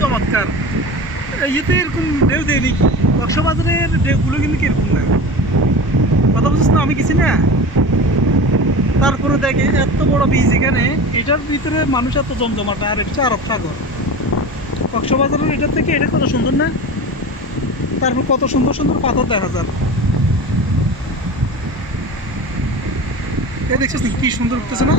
চমৎকার। ইয়েতে এরকম ঢেউ দেয়নি, কক্সবাজারের ঢেউগুলো কিন্তু কিরকম না, কথা বুঝছিস না? আমি গেছি না, তারপরে দেখে এত বড় বীজ এখানে, এটার ভিতরে মানুষ এত জমজমাটা, আর এটা হচ্ছে আরব সাগর। কক্সবাজারের এটার থেকে এটা কত সুন্দর না? তারপর কত সুন্দর সুন্দর পাথর দেখা যায়। এ দেখছিস কি সুন্দর উঠতেছে না?